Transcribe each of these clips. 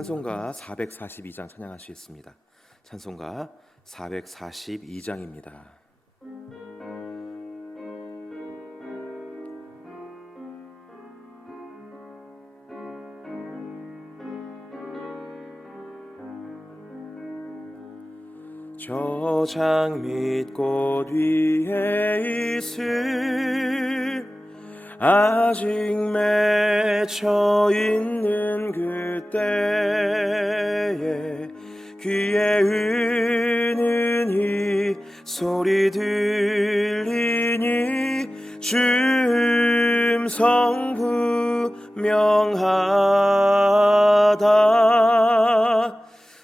찬송가 442장 찬양하시겠습니다. 찬송가 442장입니다. 저 장밋꽃 위에 있을 아직 맺혀 있는 그때에 귀에 은은히 소리 들리니 주 음성 분명하다.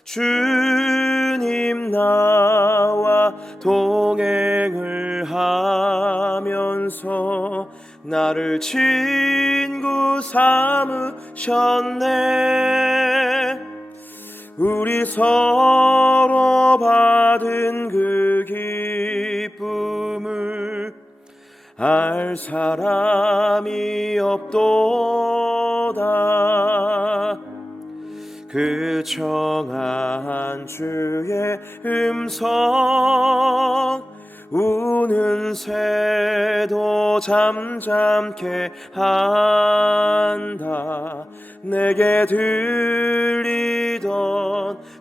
주님 나와 동행을 하면서 나를 친구 삼으셨네. 우리 서로 받은 그 기쁨을 알 사람이 없도다. 그 청아한 주의 음성 우는 새도 잠잠케 한다. 내게 들리던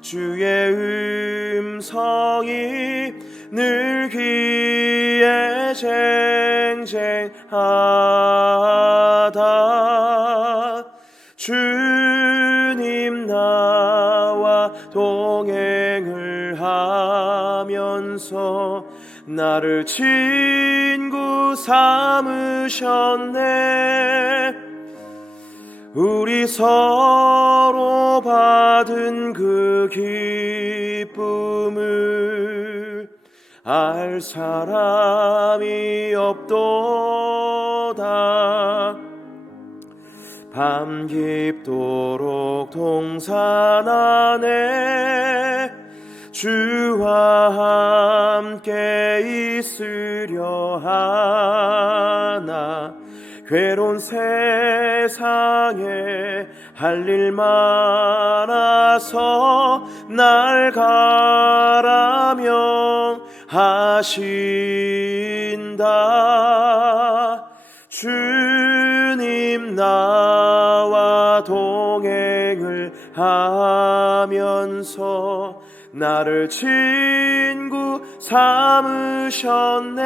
주의 음성이 늘 귀에 쟁쟁하다. 주님 나와 동행을 하면서 나를 친구 삼으셨네. 우리 서로 받은 그 기쁨을 알 사람이 없도다. 밤 깊도록 동산 안에 주와 함께 있으려 하나. 괴로운 세상에 할 일 많아서 날 가라며 하신다. 주님 나와 동행을 하면서 나를 친구 삼으셨네.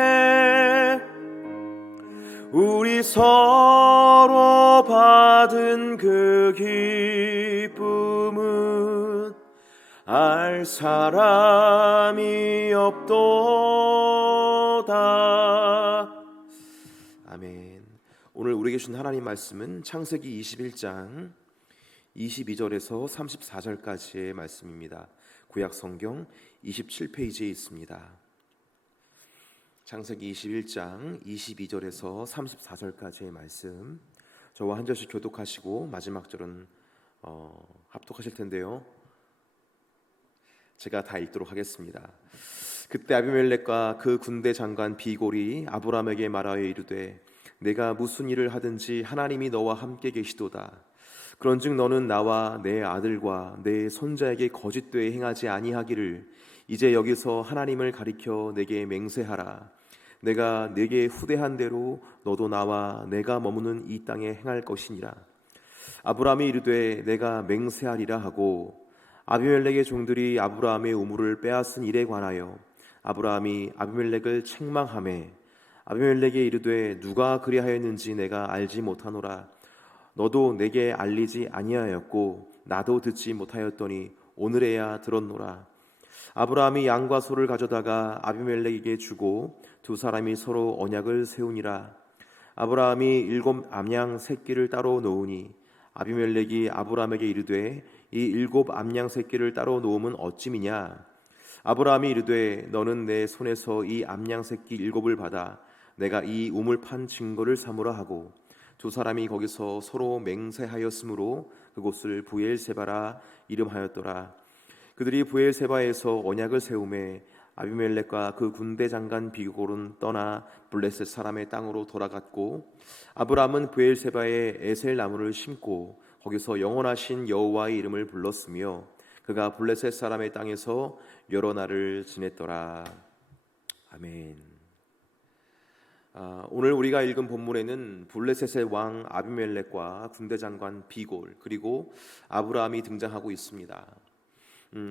우리 서로 받은 그 기쁨은 알 사람이 없도다. 아멘. 오늘 우리에게 주신 하나님 말씀은 창세기 21장 22절에서 34절까지의 말씀입니다. 구약 성경 27페이지에 있습니다. 창세기 21장 22절에서 34절까지의 말씀, 저와 한 절씩 교독하시고 마지막 절은 합독하실 텐데요. 제가 다 읽도록 하겠습니다. 그때 아비멜렉과 그 군대 장관 비골이 아브라함에게 말하여 이르되 내가 무슨 일을 하든지 하나님이 너와 함께 계시도다. 그런즉 너는 나와 내 아들과 내 손자에게 거짓되이 행하지 아니하기를 이제 여기서 하나님을 가리켜 내게 맹세하라. 내가 네게 후대한 대로 너도 나와 내가 머무는 이 땅에 행할 것이니라. 아브라함이 이르되 내가 맹세하리라 하고 아비멜렉의 종들이 아브라함의 우물을 빼앗은 일에 관하여 아브라함이 아비멜렉을 책망하매 아비멜렉이 이르되 누가 그리하였는지 내가 알지 못하노라. 너도 내게 알리지 아니하였고 나도 듣지 못하였더니 오늘에야 들었노라. 아브라함이 양과 소를 가져다가 아비멜렉에게 주고 두 사람이 서로 언약을 세우니라. 아브라함이 7 암양 새끼를 따로 놓으니 아비멜렉이 아브라함에게 이르되 이 7 암양 새끼를 따로 놓음은 어찌미냐. 아브라함이 이르되 너는 내 손에서 이 암양 새끼 7을 받아 내가 이 우물 판 증거를 삼으라 하고 두 사람이 거기서 서로 맹세하였으므로 그곳을 부엘세바라 이름하였더라. 그들이 부엘세바에서 언약을 세우매 아비멜렉과 그 군대 장관 비골은 떠나 블레셋 사람의 땅으로 돌아갔고 아브라함은 부엘세바에 에셀 나무를 심고 거기서 영원하신 여호와의 이름을 불렀으며 그가 블레셋 사람의 땅에서 여러 날을 지냈더라. 아멘. 오늘 우리가 읽은 본문에는 블레셋의 왕 아비멜렉과 군대 장관 비골 그리고 아브라함이 등장하고 있습니다.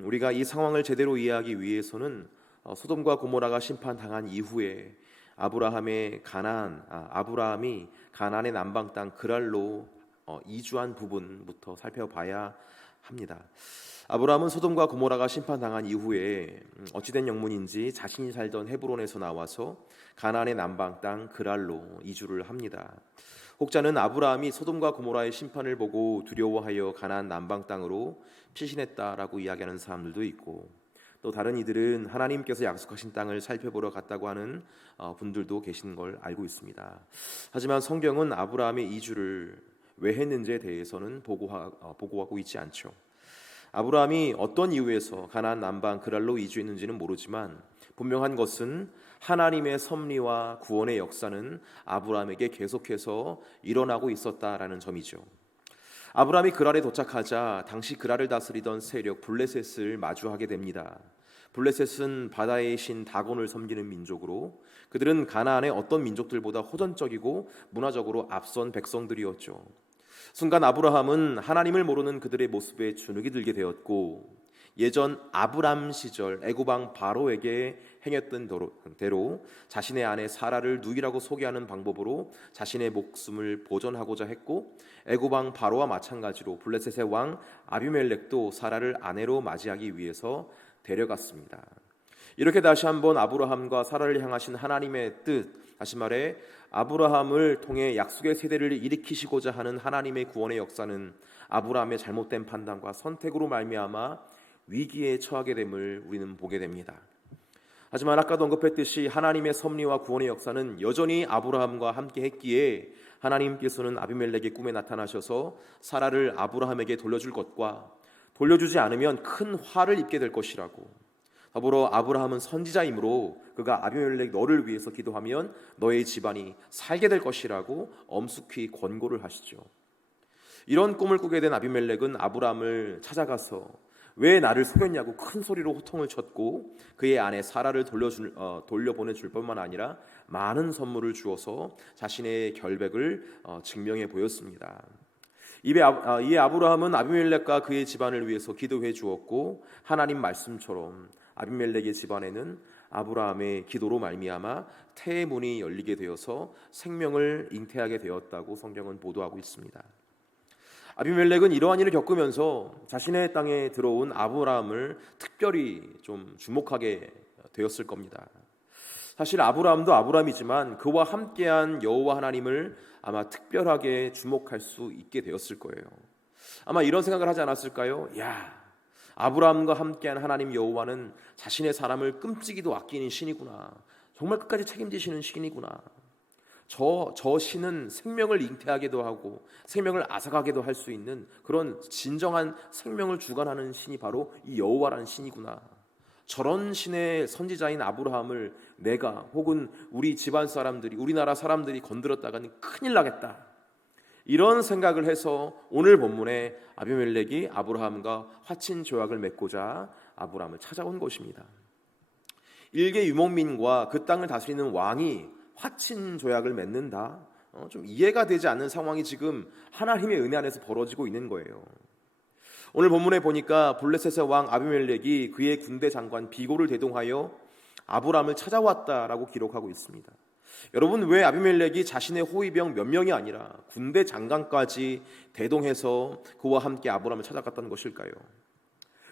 우리가 이 상황을 제대로 이해하기 위해서는 소돔과 고모라가 심판당한 이후에 아브라함이 가나안의 남방 땅 그랄로 이주한 부분부터 살펴봐야 합니다. 아브라함은 소돔과 고모라가 심판당한 이후에 어찌된 영문인지 자신이 살던 헤브론에서 나와서 가나안의 남방 땅 그랄로 이주를 합니다. 혹자는 아브라함이 소돔과 고모라의 심판을 보고 두려워하여 가나안 남방 땅으로 피신했다라고 이야기하는 사람들도 있고, 또 다른 이들은 하나님께서 약속하신 땅을 살펴보러 갔다고 하는 분들도 계신 걸 알고 있습니다. 하지만 성경은 아브라함의 이주를 왜 했는지에 대해서는 보고하고 있지 않죠. 아브라함이 어떤 이유에서 가나안 남방 그랄로 이주했는지는 모르지만 분명한 것은 하나님의 섭리와 구원의 역사는 아브라함에게 계속해서 일어나고 있었다라는 점이죠. 아브라함이 그랄에 도착하자 당시 그랄을 다스리던 세력 블레셋을 마주하게 됩니다. 블레셋은 바다의 신 다곤을 섬기는 민족으로 그들은 가나안의 어떤 민족들보다 호전적이고 문화적으로 앞선 백성들이었죠. 순간 아브라함은 하나님을 모르는 그들의 모습에 주눅이 들게 되었고, 예전 아브람 시절 애굽왕 바로에게 행했던 대로 자신의 아내 사라를 누이라고 소개하는 방법으로 자신의 목숨을 보존하고자 했고, 애굽왕 바로와 마찬가지로 블레셋의 왕 아비멜렉도 사라를 아내로 맞이하기 위해서 데려갔습니다. 이렇게 다시 한번 아브라함과 사라를 향하신 하나님의 뜻, 다시 말해 아브라함을 통해 약속의 세대를 일으키시고자 하는 하나님의 구원의 역사는 아브라함의 잘못된 판단과 선택으로 말미암아 위기에 처하게 됨을 우리는 보게 됩니다. 하지만 아까도 언급했듯이 하나님의 섭리와 구원의 역사는 여전히 아브라함과 함께 했기에 하나님께서는 아비멜렉의 꿈에 나타나셔서 사라를 아브라함에게 돌려줄 것과 돌려주지 않으면 큰 화를 입게 될 것이라고, 더불어 아브라함은 선지자이므로 그가 아비멜렉 너를 위해서 기도하면 너의 집안이 살게 될 것이라고 엄숙히 권고를 하시죠. 이런 꿈을 꾸게 된 아비멜렉은 아브라함을 찾아가서 왜 나를 속였냐고 큰 소리로 호통을 쳤고, 그의 아내 사라를 돌려보내줄 뿐만 아니라 많은 선물을 주어서 자신의 결백을 증명해 보였습니다. 이에 아브라함은 아비멜렉과 그의 집안을 위해서 기도해 주었고, 하나님 말씀처럼 아비멜렉의 집안에는 아브라함의 기도로 말미암아 태의 문이 열리게 되어서 생명을 잉태하게 되었다고 성경은 보도하고 있습니다. 아비멜렉은 이러한 일을 겪으면서 자신의 땅에 들어온 아브라함을 특별히 좀 주목하게 되었을 겁니다. 사실 아브라함도 아브라함이지만 그와 함께한 여호와 하나님을 아마 특별하게 주목할 수 있게 되었을 거예요. 아마 이런 생각을 하지 않았을까요? 아브라함과 함께한 하나님 여호와는 자신의 사람을 끔찍이도 아끼는 신이구나. 정말 끝까지 책임지시는 신이구나. 저 신은 생명을 잉태하게도 하고 생명을 앗아가게도 할 수 있는 그런 진정한 생명을 주관하는 신이 바로 이 여호와라는 신이구나. 저런 신의 선지자인 아브라함을 내가 혹은 우리 집안 사람들이, 우리나라 사람들이 건드렸다가는 큰일 나겠다. 이런 생각을 해서 오늘 본문에 아비멜렉이 아브라함과 화친 조약을 맺고자 아브라함을 찾아온 것입니다. 일개 유목민과 그 땅을 다스리는 왕이 화친 조약을 맺는다? 좀 이해가 되지 않는 상황이 지금 하나님의 은혜 안에서 벌어지고 있는 거예요. 오늘 본문에 보니까 블레셋의 왕 아비멜렉이 그의 군대 장관 비골을 대동하여 아브라함을 찾아왔다라고 기록하고 있습니다. 여러분, 왜 아비멜렉이 자신의 호위병 몇 명이 아니라 군대 장관까지 대동해서 그와 함께 아브라함을 찾아갔다는 것일까요?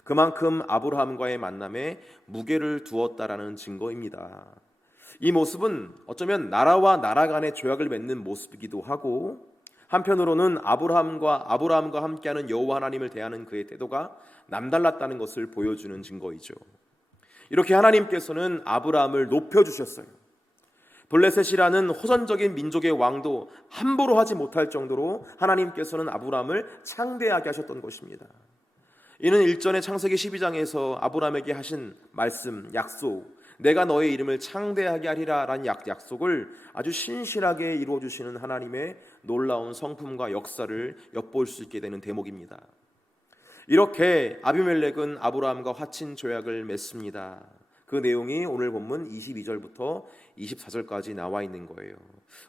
그만큼 아브라함과의 만남에 무게를 두었다라는 증거입니다. 이 모습은 어쩌면 나라와 나라 간의 조약을 맺는 모습이기도 하고, 한편으로는 아브라함과 함께하는 여호와 하나님을 대하는 그의 태도가 남달랐다는 것을 보여주는 증거이죠. 이렇게 하나님께서는 아브라함을 높여주셨어요. 블레셋이라는 호전적인 민족의 왕도 함부로 하지 못할 정도로 하나님께서는 아브라함을 창대하게 하셨던 것입니다. 이는 일전에 창세기 12장에서 아브라함에게 하신 말씀, 약속, 내가 너의 이름을 창대하게 하리라 라는 약속을 아주 신실하게 이루어주시는 하나님의 놀라운 성품과 역사를 엿볼 수 있게 되는 대목입니다. 이렇게 아비멜렉은 아브라함과 화친 조약을 맺습니다. 그 내용이 오늘 본문 22절부터 24절까지 나와 있는 거예요.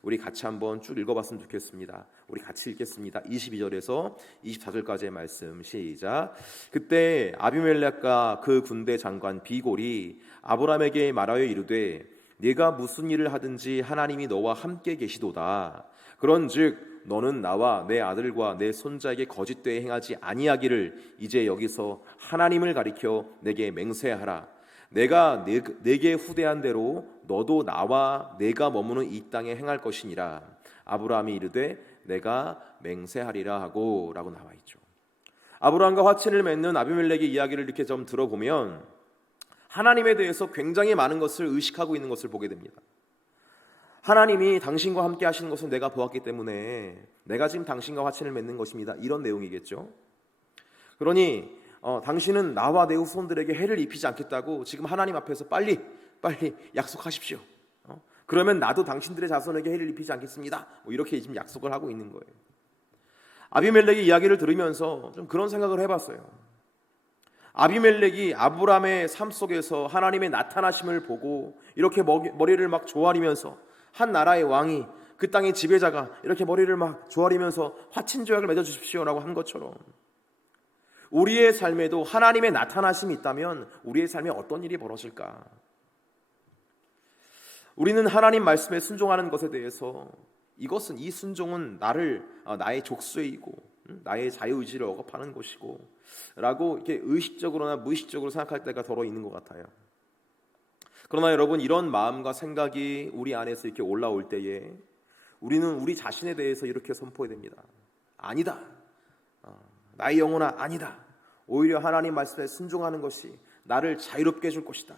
우리 같이 한번 쭉 읽어봤으면 좋겠습니다. 우리 같이 읽겠습니다. 22절에서 24절까지의 말씀 시작. 그때 아비멜렉과 그 군대 장관 비골이 아브라함에게 말하여 이르되 네가 무슨 일을 하든지 하나님이 너와 함께 계시도다. 그런즉 너는 나와 내 아들과 내 손자에게 거짓되이 행하지 아니하기를 이제 여기서 하나님을 가리켜 내게 맹세하라. 내가 내게 후대한 대로 너도 나와 내가 머무는 이 땅에 행할 것이니라. 아브라함이 이르되 내가 맹세하리라 하고 라고 나와 있죠. 아브라함과 화친을 맺는 아비멜렉의 이야기를 이렇게 좀 들어보면 하나님에 대해서 굉장히 많은 것을 의식하고 있는 것을 보게 됩니다. 하나님이 당신과 함께 하시는 것을 내가 보았기 때문에 내가 지금 당신과 화친을 맺는 것입니다. 이런 내용이겠죠. 그러니 당신은 나와 내 후손들에게 해를 입히지 않겠다고 지금 하나님 앞에서 빨리 약속하십시오. 그러면 나도 당신들의 자손에게 해를 입히지 않겠습니다. 이렇게 지금 약속을 하고 있는 거예요. 아비멜렉의 이야기를 들으면서 좀 그런 생각을 해봤어요. 아비멜렉이 아브라함의 삶 속에서 하나님의 나타나심을 보고 이렇게 머리를 막 조아리면서 한 나라의 왕이 그 땅의 지배자가 이렇게 머리를 막 조아리면서 화친 조약을 맺어주십시오라고 한 것처럼 우리의 삶에도 하나님의 나타나심이 있다면 우리의 삶에 어떤 일이 벌어질까? 우리는 하나님 말씀에 순종하는 것에 대해서 이 순종은 나의 족쇄이고 나의 자유의지를 억압하는 것이고 라고 이렇게 의식적으로나 무의식적으로 생각할 때가 더러 있는 것 같아요. 그러나 여러분, 이런 마음과 생각이 우리 안에서 이렇게 올라올 때에 우리는 우리 자신에 대해서 이렇게 선포해야 됩니다. 아니다. 나의 영혼아, 아니다. 오히려 하나님 말씀에 순종하는 것이 나를 자유롭게 해줄 것이다.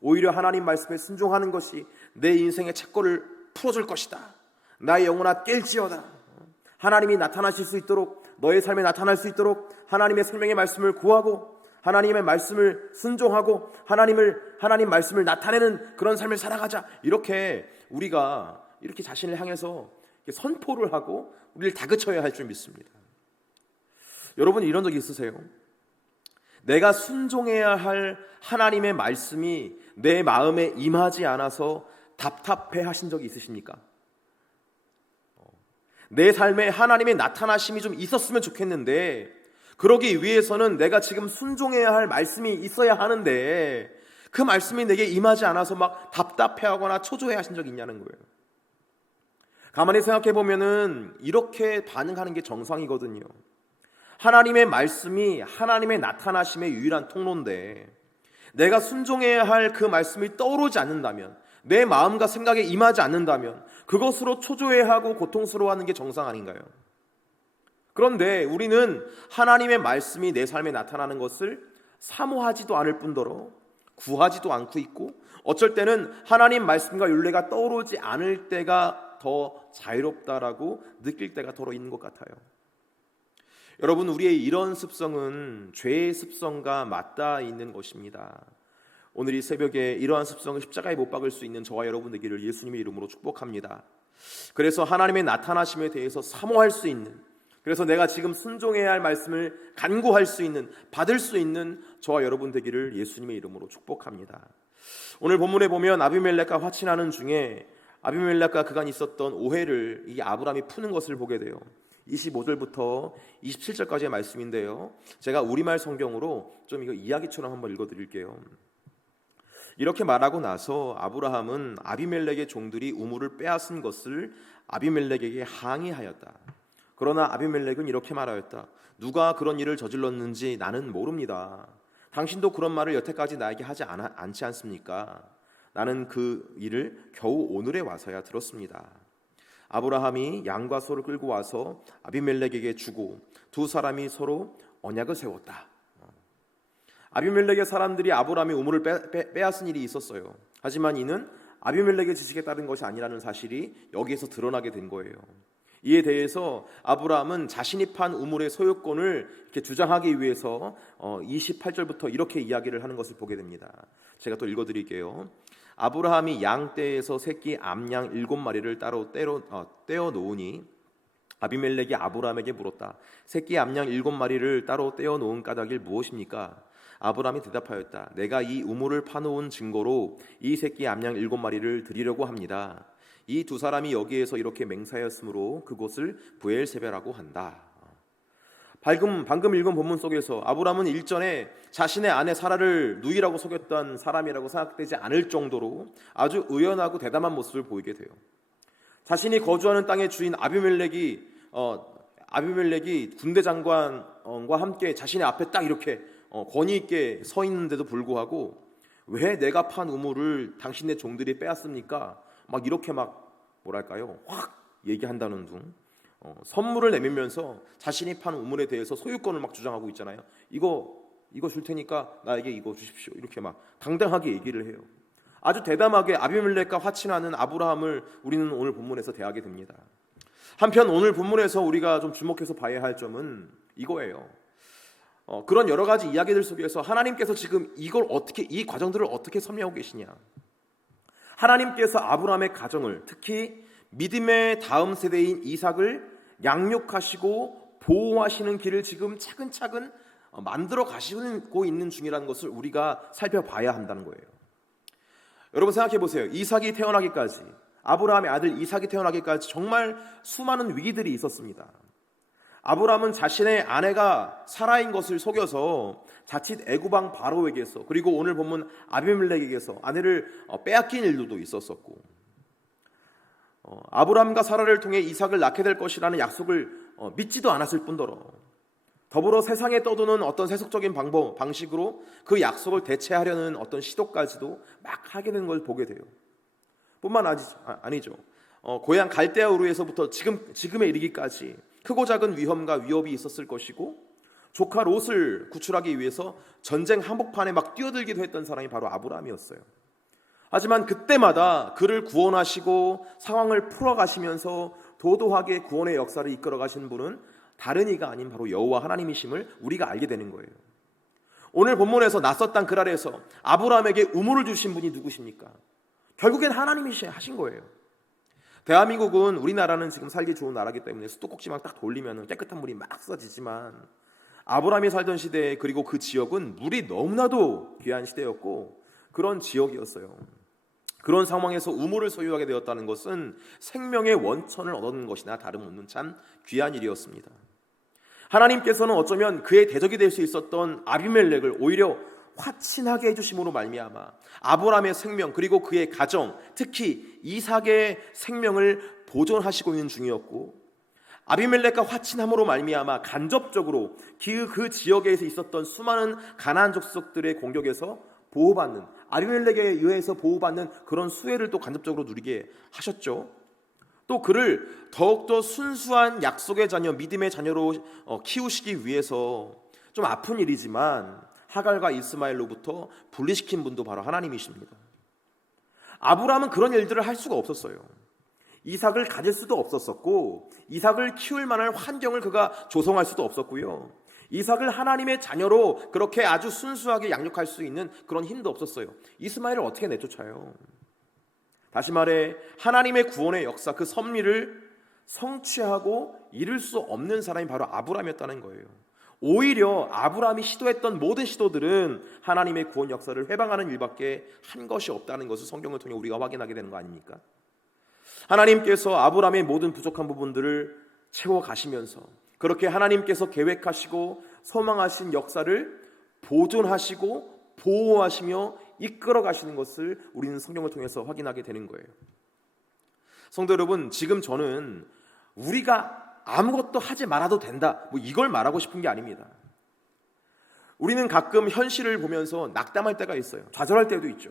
오히려 하나님 말씀에 순종하는 것이 내 인생의 채권을 풀어줄 것이다. 나의 영혼아, 깰지어다. 하나님이 나타나실 수 있도록, 너의 삶에 나타날 수 있도록 하나님의 생명의 말씀을 구하고 하나님의 말씀을 순종하고 하나님 말씀을 나타내는 그런 삶을 살아가자. 이렇게 우리가 이렇게 자신을 향해서 선포를 하고 우리를 다그쳐야 할 줄 믿습니다. 여러분, 이런 적 있으세요? 내가 순종해야 할 하나님의 말씀이 내 마음에 임하지 않아서 답답해 하신 적이 있으십니까? 내 삶에 하나님의 나타나심이 좀 있었으면 좋겠는데 그러기 위해서는 내가 지금 순종해야 할 말씀이 있어야 하는데 그 말씀이 내게 임하지 않아서 막 답답해하거나 초조해 하신 적이 있냐는 거예요. 가만히 생각해 보면은 이렇게 반응하는 게 정상이거든요. 하나님의 말씀이 하나님의 나타나심의 유일한 통로인데 내가 순종해야 할 그 말씀이 떠오르지 않는다면, 내 마음과 생각에 임하지 않는다면 그것으로 초조해하고 고통스러워하는 게 정상 아닌가요? 그런데 우리는 하나님의 말씀이 내 삶에 나타나는 것을 사모하지도 않을 뿐더러 구하지도 않고 있고, 어쩔 때는 하나님 말씀과 율례가 떠오르지 않을 때가 더 자유롭다라고 느낄 때가 더러 있는 것 같아요. 여러분, 우리의 이런 습성은 죄의 습성과 맞닿아 있는 것입니다. 오늘 이 새벽에 이러한 습성을 십자가에 못 박을 수 있는 저와 여러분 되기를 예수님의 이름으로 축복합니다. 그래서 하나님의 나타나심에 대해서 사모할 수 있는, 그래서 내가 지금 순종해야 할 말씀을 간구할 수 있는, 받을 수 있는 저와 여러분 되기를 예수님의 이름으로 축복합니다. 오늘 본문에 보면 아비멜렉과 화친하는 중에 아비멜렉과 그간 있었던 오해를 이 아브라함이 푸는 것을 보게 돼요. 25절부터 27절까지의 말씀인데요, 제가 우리말 성경으로 좀 이거 이야기처럼 한번 읽어드릴게요. 이렇게 말하고 나서 아브라함은 아비멜렉의 종들이 우물을 빼앗은 것을 아비멜렉에게 항의하였다. 그러나 아비멜렉은 이렇게 말하였다. 누가 그런 일을 저질렀는지 나는 모릅니다. 당신도 그런 말을 여태까지 나에게 하지 않지 않습니까? 나는 그 일을 겨우 오늘에 와서야 들었습니다. 아브라함이 양과 소를 끌고 와서 아비멜렉에게 주고 두 사람이 서로 언약을 세웠다. 아비멜렉의 사람들이 아브라함의 우물을 빼앗은 일이 있었어요. 하지만 이는 아비멜렉의 지식에 따른 것이 아니라는 사실이 여기에서 드러나게 된 거예요. 이에 대해서 아브라함은 자신이 판 우물의 소유권을 이렇게 주장하기 위해서 28절부터 이렇게 이야기를 하는 것을 보게 됩니다. 제가 또 읽어드릴게요. 아브라함이 양떼에서 새끼 암양 7마리를 따로 떼어 놓으니 아비멜렉이 아브라함에게 물었다. 새끼 암양 7마리를 따로 떼어 놓은 까닭이 무엇입니까? 아브라함이 대답하였다. 내가 이 우물을 파놓은 증거로 이 새끼 암양 7마리를 드리려고 합니다. 이 두 사람이 여기에서 이렇게 맹세하였으므로 그곳을 브엘세베라고 한다. 방금 읽은 본문 속에서 아브라함은 일전에 자신의 아내 사라를 누이라고 속였던 사람이라고 생각되지 않을 정도로 아주 의연하고 대담한 모습을 보이게 돼요. 자신이 거주하는 땅의 주인 아비멜렉이 군대 장관과 함께 자신의 앞에 딱 이렇게 권위 있게 서 있는데도 불구하고 왜 내가 판 우물을 당신네 종들이 빼앗습니까? 막 이렇게 확 얘기한다는 둥. 선물을 내밀면서 자신이 판 우물에 대해서 소유권을 막 주장하고 있잖아요. 이거 줄 테니까 나에게 이거 주십시오. 이렇게 막 당당하게 얘기를 해요. 아주 대담하게 아비멜렉과 화친하는 아브라함을 우리는 오늘 본문에서 대하게 됩니다. 한편 오늘 본문에서 우리가 좀 주목해서 봐야 할 점은 이거예요. 그런 여러 가지 이야기들 속에서 하나님께서 지금 이 과정들을 어떻게 섭리하고 계시냐. 하나님께서 아브라함의 가정을, 특히 믿음의 다음 세대인 이삭을 양육하시고 보호하시는 길을 지금 차근차근 만들어 가시고 있는 중이라는 것을 우리가 살펴봐야 한다는 거예요. 여러분 생각해 보세요. 이삭이 태어나기까지, 아브라함의 아들 이삭이 태어나기까지 정말 수많은 위기들이 있었습니다. 아브라함은 자신의 아내가 사라인 것을 속여서 자칫 애굽왕 바로에게서, 그리고 오늘 본문 아비멜렉에게서 아내를 빼앗긴 일도 있었었고, 아브라함과 사라를 통해 이삭을 낳게 될 것이라는 약속을 믿지도 않았을 뿐더러 더불어 세상에 떠도는 어떤 세속적인 방식으로 그 약속을 대체하려는 어떤 시도까지도 막 하게 된 걸 보게 돼요. 뿐만 아니죠. 고향 갈대아 우르에서부터 지금에 이르기까지 크고 작은 위험과 위협이 있었을 것이고, 조카 롯을 구출하기 위해서 전쟁 한복판에 막 뛰어들기도 했던 사람이 바로 아브라함이었어요. 하지만 그때마다 그를 구원하시고 상황을 풀어가시면서 도도하게 구원의 역사를 이끌어 가신 분은 다른 이가 아닌 바로 여호와 하나님이심을 우리가 알게 되는 거예요. 오늘 본문에서 낯선 땅 그 아래에서 아브라함에게 우물을 주신 분이 누구십니까? 결국엔 하나님이 하신 거예요. 대한민국은, 우리나라는 지금 살기 좋은 나라이기 때문에 수도꼭지만 딱 돌리면 깨끗한 물이 막 쏟아지지만, 아브라함이 살던 시대, 그리고 그 지역은 물이 너무나도 귀한 시대였고 그런 지역이었어요. 그런 상황에서 우물을 소유하게 되었다는 것은 생명의 원천을 얻는 것이나 다름없는 참 귀한 일이었습니다. 하나님께서는 어쩌면 그의 대적이 될 수 있었던 아비멜렉을 오히려 화친하게 해주심으로 말미암아 아브라함의 생명, 그리고 그의 가정, 특히 이삭의 생명을 보존하시고 있는 중이었고, 아비멜렉과 화친함으로 말미암아 간접적으로 그 지역에서 있었던 수많은 가나안 족속들의 공격에서 보호받는, 아비멜렉에 의해서 보호받는 그런 수혜를 또 간접적으로 누리게 하셨죠. 또 그를 더욱더 순수한 약속의 자녀, 믿음의 자녀로 키우시기 위해서 좀 아픈 일이지만 하갈과 이스마엘로부터 분리시킨 분도 바로 하나님이십니다. 아브라함은 그런 일들을 할 수가 없었어요. 이삭을 가질 수도 없었었고, 이삭을 키울 만한 환경을 그가 조성할 수도 없었고요. 이삭을 하나님의 자녀로 그렇게 아주 순수하게 양육할 수 있는 그런 힘도 없었어요. 이스마엘을 어떻게 내쫓아요? 다시 말해 하나님의 구원의 역사, 그 섭리를 성취하고 이룰 수 없는 사람이 바로 아브라함이었다는 거예요. 오히려 아브라함이 시도했던 모든 시도들은 하나님의 구원 역사를 회방하는 일밖에 한 것이 없다는 것을 성경을 통해 우리가 확인하게 되는 거 아닙니까? 하나님께서 아브라함의 모든 부족한 부분들을 채워가시면서 그렇게 하나님께서 계획하시고 소망하신 역사를 보존하시고 보호하시며 이끌어 가시는 것을 우리는 성경을 통해서 확인하게 되는 거예요. 성도 여러분, 지금 저는 우리가 아무것도 하지 말아도 된다, 이걸 말하고 싶은 게 아닙니다. 우리는 가끔 현실을 보면서 낙담할 때가 있어요. 좌절할 때도 있죠.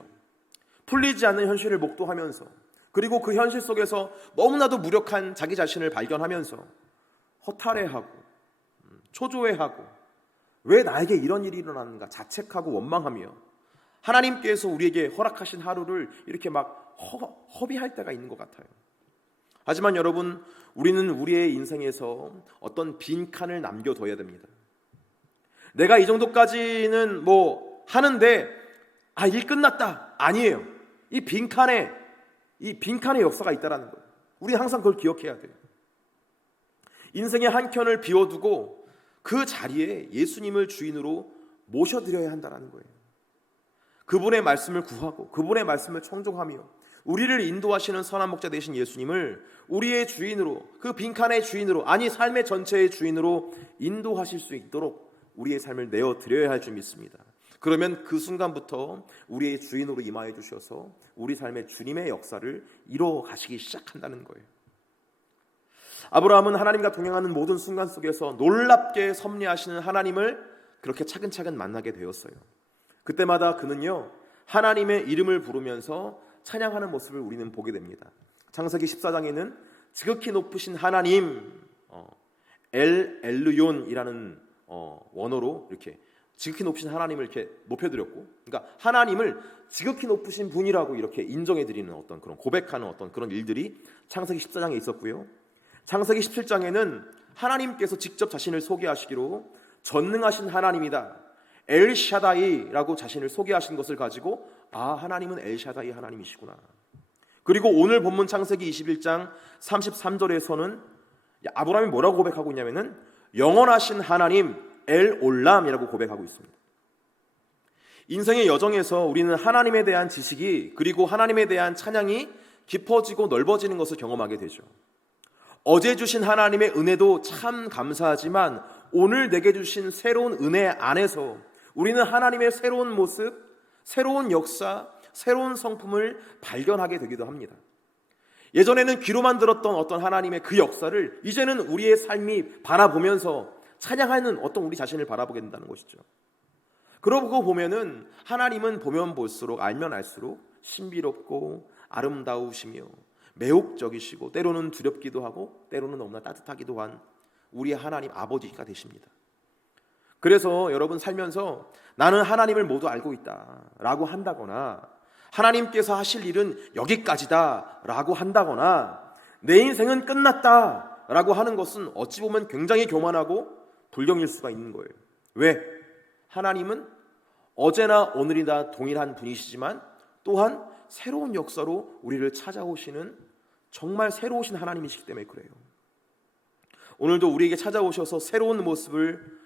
풀리지 않는 현실을 목도하면서, 그리고 그 현실 속에서 너무나도 무력한 자기 자신을 발견하면서 허탈해하고 초조해하고 왜 나에게 이런 일이 일어났는가 자책하고 원망하며 하나님께서 우리에게 허락하신 하루를 이렇게 막 허비할 때가 있는 것 같아요. 하지만 여러분, 우리는 우리의 인생에서 어떤 빈칸을 남겨둬야 됩니다. 내가 이 정도까지는 하는데 일 끝났다, 아니에요. 이 빈칸에 역사가 있다라는 거예요. 우리는 항상 그걸 기억해야 돼요. 인생의 한켠을 비워두고 그 자리에 예수님을 주인으로 모셔드려야 한다는 거예요. 그분의 말씀을 구하고 그분의 말씀을 청종하며 우리를 인도하시는 선한 목자 되신 예수님을 우리의 주인으로, 그 빈칸의 주인으로, 아니 삶의 전체의 주인으로 인도하실 수 있도록 우리의 삶을 내어드려야 할 줄 믿습니다. 그러면 그 순간부터 우리의 주인으로 임하여 주셔서 우리 삶의 주님의 역사를 이루어 가시기 시작한다는 거예요. 아브라함은 하나님과 동행하는 모든 순간 속에서 놀랍게 섭리하시는 하나님을 그렇게 차근차근 만나게 되었어요. 그때마다 그는요, 하나님의 이름을 부르면서 찬양하는 모습을 우리는 보게 됩니다. 창세기 14장에는 지극히 높으신 하나님, 엘 엘르욘이라는 원어로 이렇게 지극히 높으신 하나님을 이렇게 높여드렸고, 그러니까 하나님을 지극히 높으신 분이라고 이렇게 인정해드리는 어떤 그런 고백하는 어떤 그런 일들이 창세기 14장에 있었고요. 창세기 17장에는 하나님께서 직접 자신을 소개하시기로 전능하신 하나님이다, 엘샤다이라고 자신을 소개하신 것을 가지고 하나님은 엘샤다이 하나님이시구나. 그리고 오늘 본문 창세기 21장 33절에서는 아브라함이 뭐라고 고백하고 있냐면은 영원하신 하나님 엘올람이라고 고백하고 있습니다. 인생의 여정에서 우리는 하나님에 대한 지식이, 그리고 하나님에 대한 찬양이 깊어지고 넓어지는 것을 경험하게 되죠. 어제 주신 하나님의 은혜도 참 감사하지만 오늘 내게 주신 새로운 은혜 안에서 우리는 하나님의 새로운 모습, 새로운 역사, 새로운 성품을 발견하게 되기도 합니다. 예전에는 귀로만 들었던 어떤 하나님의 그 역사를 이제는 우리의 삶이 바라보면서 찬양하는 어떤 우리 자신을 바라보게 된다는 것이죠. 그러고 보면은 하나님은 보면 볼수록, 알면 알수록 신비롭고 아름다우시며 매혹적이시고 때로는 두렵기도 하고 때로는 너무나 따뜻하기도 한 우리의 하나님 아버지가 되십니다. 그래서 여러분 살면서 나는 하나님을 모두 알고 있다 라고 한다거나, 하나님께서 하실 일은 여기까지다 라고 한다거나, 내 인생은 끝났다 라고 하는 것은 어찌 보면 굉장히 교만하고 불경일 수가 있는 거예요. 왜? 하나님은 어제나 오늘이나 동일한 분이시지만 또한 새로운 역사로 우리를 찾아오시는 정말 새로우신 하나님이시기 때문에 그래요. 오늘도 우리에게 찾아오셔서 새로운 모습을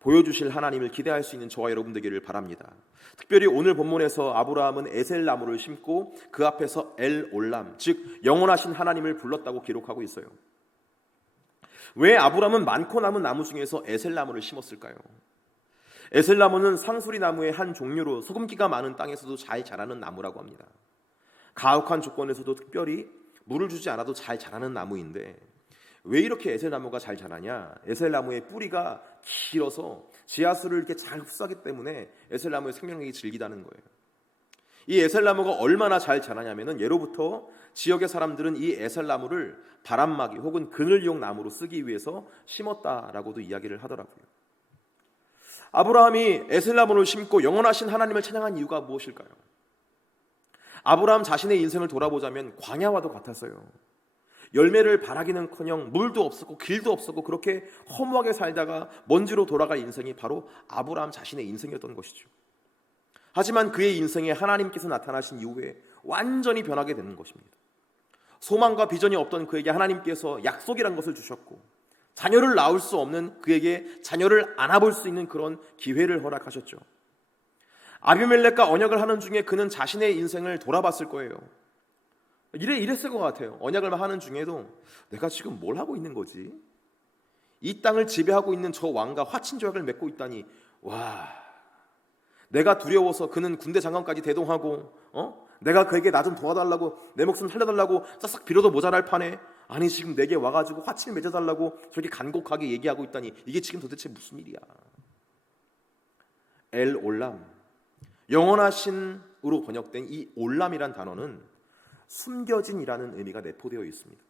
보여주실 하나님을 기대할 수 있는 저와 여러분 되기를 바랍니다. 특별히 오늘 본문에서 아브라함은 에셀 나무를 심고 그 앞에서 엘올람, 즉 영원하신 하나님을 불렀다고 기록하고 있어요. 왜 아브라함은 많고 남은 나무 중에서 에셀 나무를 심었을까요? 에셀 나무는 상수리 나무의 한 종류로 소금기가 많은 땅에서도 잘 자라는 나무라고 합니다. 가혹한 조건에서도 특별히 물을 주지 않아도 잘 자라는 나무인데, 왜 이렇게 에셀 나무가 잘 자라냐? 에셀 나무의 뿌리가 길어서 지하수를 이렇게 잘 흡수하기 때문에 에셀 나무의 생명력이 질기다는 거예요. 이 에셀 나무가 얼마나 잘 자라냐면은 예로부터 지역의 사람들은 이 에셀 나무를 바람막이 혹은 그늘용 나무로 쓰기 위해서 심었다라고도 이야기를 하더라고요. 아브라함이 에셀 나무를 심고 영원하신 하나님을 찬양한 이유가 무엇일까요? 아브라함 자신의 인생을 돌아보자면 광야와도 같았어요. 열매를 바라기는커녕 물도 없었고 길도 없었고 그렇게 허무하게 살다가 먼지로 돌아갈 인생이 바로 아브라함 자신의 인생이었던 것이죠. 하지만 그의 인생에 하나님께서 나타나신 이후에 완전히 변하게 되는 것입니다. 소망과 비전이 없던 그에게 하나님께서 약속이란 것을 주셨고, 자녀를 낳을 수 없는 그에게 자녀를 안아볼 수 있는 그런 기회를 허락하셨죠. 아비멜렉과 언약을 하는 중에 그는 자신의 인생을 돌아봤을 거예요. 이랬을 것 같아요. 언약을 하는 중에도 내가 지금 뭘 하고 있는 거지? 이 땅을 지배하고 있는 저 왕과 화친조약을 맺고 있다니, 와, 내가 두려워서 그는 군대 장관까지 대동하고 내가 그에게 나 좀 도와달라고, 내 목숨 살려달라고 싹싹 빌어도 모자랄 판에, 아니 지금 내게 와가지고 화친을 맺어달라고 저렇게 간곡하게 얘기하고 있다니, 이게 지금 도대체 무슨 일이야? 엘올람, 영원하신으로 번역된 이 올람이란 단어는 숨겨진이라는 의미가 내포되어 있습니다.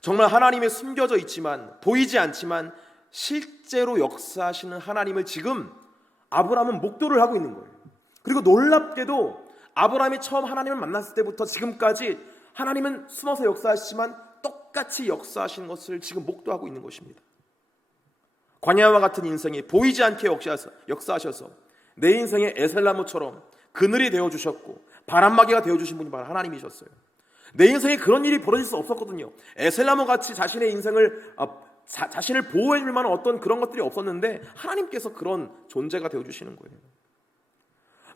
정말 하나님의 숨겨져 있지만 보이지 않지만 실제로 역사하시는 하나님을 지금 아브라함은 목도를 하고 있는 거예요. 그리고 놀랍게도 아브라함이 처음 하나님을 만났을 때부터 지금까지 하나님은 숨어서 역사하시지만 똑같이 역사하시는 것을 지금 목도하고 있는 것입니다. 광야와 같은 인생이 보이지 않게 역사하셔서 내 인생의 에셀나무처럼 그늘이 되어주셨고 바람막이가 되어주신 분이 바로 하나님이셨어요. 내 인생에 그런 일이 벌어질 수 없었거든요. 에셀나무 같이 자신의 인생을 자신을 보호해 줄 만한 어떤 그런 것들이 없었는데 하나님께서 그런 존재가 되어 주시는 거예요.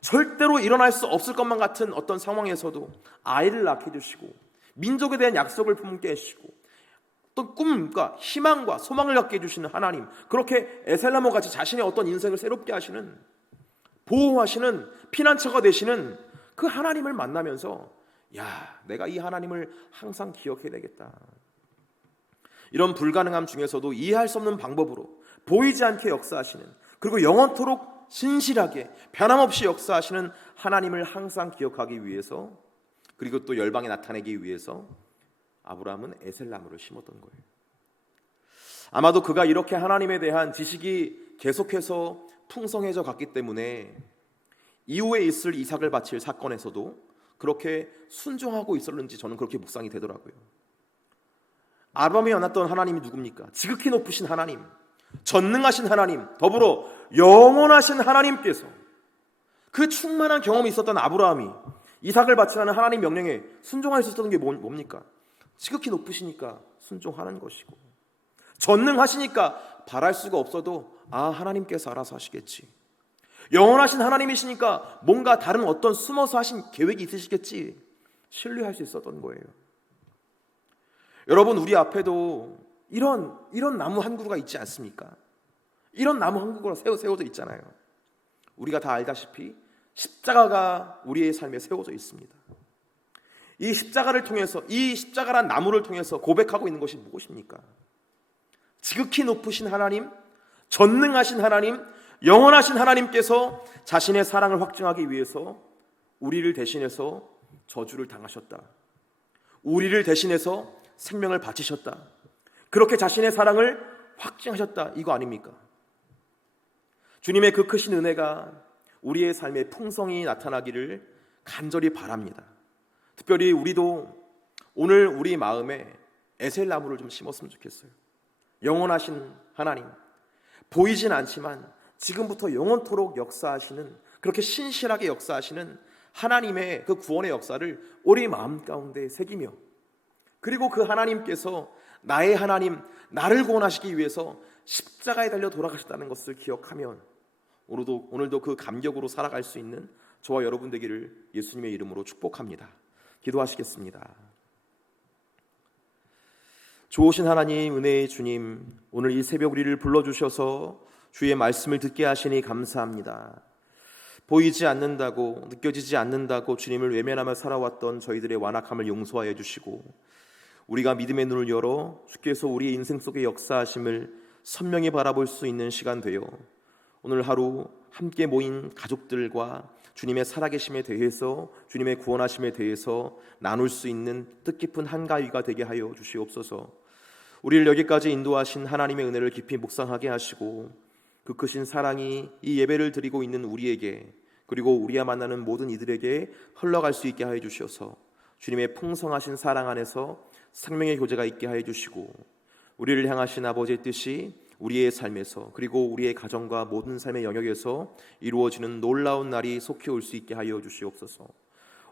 절대로 일어날 수 없을 것만 같은 어떤 상황에서도 아이를 낳게 해주시고 민족에 대한 약속을 품게 해주시고 또 꿈과 희망과 소망을 갖게 해주시는 하나님, 그렇게 에셀나무 같이 자신의 어떤 인생을 새롭게 하시는, 보호하시는 피난처가 되시는 그 하나님을 만나면서 내가 이 하나님을 항상 기억해야 되겠다. 이런 불가능함 중에서도 이해할 수 없는 방법으로 보이지 않게 역사하시는, 그리고 영원토록 신실하게 변함없이 역사하시는 하나님을 항상 기억하기 위해서, 그리고 또 열방에 나타내기 위해서 아브라함은 에셀나무를 심었던 거예요. 아마도 그가 이렇게 하나님에 대한 지식이 계속해서 풍성해져 갔기 때문에 이후에 있을 이삭을 바칠 사건에서도 그렇게 순종하고 있었는지 저는 그렇게 묵상이 되더라고요. 아브라함이 만났던 하나님이 누굽니까? 지극히 높으신 하나님, 전능하신 하나님, 더불어 영원하신 하나님께서, 그 충만한 경험이 있었던 아브라함이 이삭을 바치라는 하나님 명령에 순종할 수 있었던 게 뭡니까? 지극히 높으시니까 순종하는 것이고, 전능하시니까 바랄 수가 없어도 하나님께서 알아서 하시겠지, 영원하신 하나님이시니까 뭔가 다른 어떤 숨어서 하신 계획이 있으시겠지, 신뢰할 수 있었던 거예요. 여러분, 우리 앞에도 이런 나무 한 그루가 있지 않습니까? 이런 나무 한 그루가 세워져 있잖아요. 우리가 다 알다시피 십자가가 우리의 삶에 세워져 있습니다. 이 십자가를 통해서, 이 십자가란 나무를 통해서 고백하고 있는 것이 무엇입니까? 지극히 높으신 하나님, 전능하신 하나님, 영원하신 하나님께서 자신의 사랑을 확증하기 위해서 우리를 대신해서 저주를 당하셨다. 우리를 대신해서 생명을 바치셨다. 그렇게 자신의 사랑을 확증하셨다. 이거 아닙니까? 주님의 그 크신 은혜가 우리의 삶에 풍성히 나타나기를 간절히 바랍니다. 특별히 우리도 오늘 우리 마음에 에셀나무를 좀 심었으면 좋겠어요. 영원하신 하나님, 보이진 않지만 지금부터 영원토록 역사하시는, 그렇게 신실하게 역사하시는 하나님의 그 구원의 역사를 우리 마음 가운데 새기며, 그리고 그 하나님께서 나의 하나님, 나를 구원하시기 위해서 십자가에 달려 돌아가셨다는 것을 기억하면 오늘도 그 감격으로 살아갈 수 있는 저와 여러분 되기를 예수님의 이름으로 축복합니다. 기도하시겠습니다. 좋으신 하나님, 은혜의 주님, 오늘 이 새벽 우리를 불러주셔서 주의 말씀을 듣게 하시니 감사합니다. 보이지 않는다고, 느껴지지 않는다고 주님을 외면하며 살아왔던 저희들의 완악함을 용서하여 주시고, 우리가 믿음의 눈을 열어 주께서 우리의 인생 속의 역사하심을 선명히 바라볼 수 있는 시간 되어 오늘 하루 함께 모인 가족들과 주님의 살아계심에 대해서, 주님의 구원하심에 대해서 나눌 수 있는 뜻깊은 한가위가 되게 하여 주시옵소서. 우리를 여기까지 인도하신 하나님의 은혜를 깊이 묵상하게 하시고, 그 크신 사랑이 이 예배를 드리고 있는 우리에게, 그리고 우리가 만나는 모든 이들에게 흘러갈 수 있게 하여 주셔서 주님의 풍성하신 사랑 안에서 생명의 교제가 있게 하여 주시고, 우리를 향하신 아버지의 뜻이 우리의 삶에서, 그리고 우리의 가정과 모든 삶의 영역에서 이루어지는 놀라운 날이 속히 올 수 있게 하여 주시옵소서.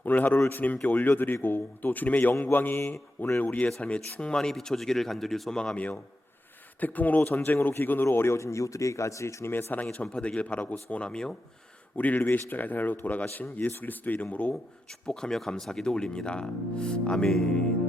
오늘 하루를 주님께 올려드리고, 또 주님의 영광이 오늘 우리의 삶에 충만히 비춰지기를 간절히 소망하며, 태풍으로, 전쟁으로, 기근으로 어려워진 이웃들에게까지 주님의 사랑이 전파되길 바라고 소원하며, 우리를 위해 십자가에 달려 돌아가신 예수 그리스도의 이름으로 축복하며 감사기도 올립니다. 아멘.